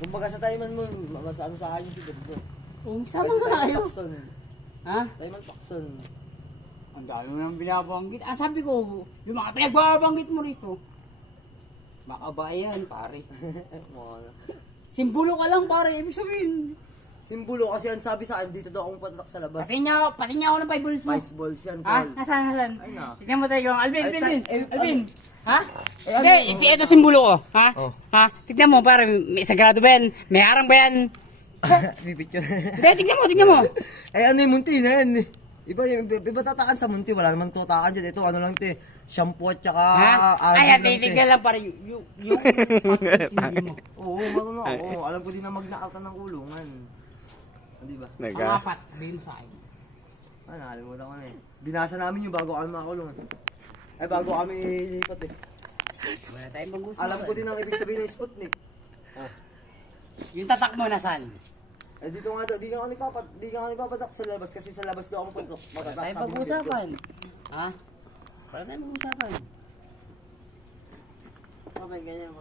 Kumbaga sa Taiman mo, mas ano sa akin yung sigod mo. Kung sama nga kayo. Pakson. Ha? Taiman Pakson. Ang dami mo nang binabanggit. Ah, sabi ko, yung mga pinagbabanggit mo rito. Baka ba yan, pare? Simbolo ka lang, pare. Ibig sabihin. Simbolo kasi yan sabi sa akin, dito daw akong patatak sa labas. Pati niya ako ng 5 balls mo. 5 balls yan, Ha? tol. Nasaan? Ay na. Tignan mo tayo. Alvin, Ay, Alvin. eh, Alvin. Ha? Eh, ano Hindi, yung- ito simbolo ko. Ha? Oh. Ha? Tignan mo, pare. May sagrado ba yan? May harang ba yan? Bibit yun. Hindi, tignan mo. Eh ano yung munti na yan eh. Iba tatakan sa munti, wala naman tutakan dyan. Ito ano lang te, shampoo at saka Ha? Ay, alcohol lang, te. tignan lang, pare. Yung hindi mo. Oo, marunong ako. Alam ko din na mag-nakal ng kulungan. Di ba? Ang apat, sabihin mo sa akin. Ah, nakalimutan ko na eh. Binasa namin yung bago kami makakulong. Ay, bago kami ilipat eh. Wala tayong pag-usap. Alam ko din ang ibig sabihin ng Sputnik. Ah. Yung tatak mo, nasaan? Eh dito nga daw, di ka nga nagpapatak sa labas kasi sa labas daw ako patatak. Wala tayong pag-usapan. Ha? Wala tayong pag-usapan. Okay, ganyan.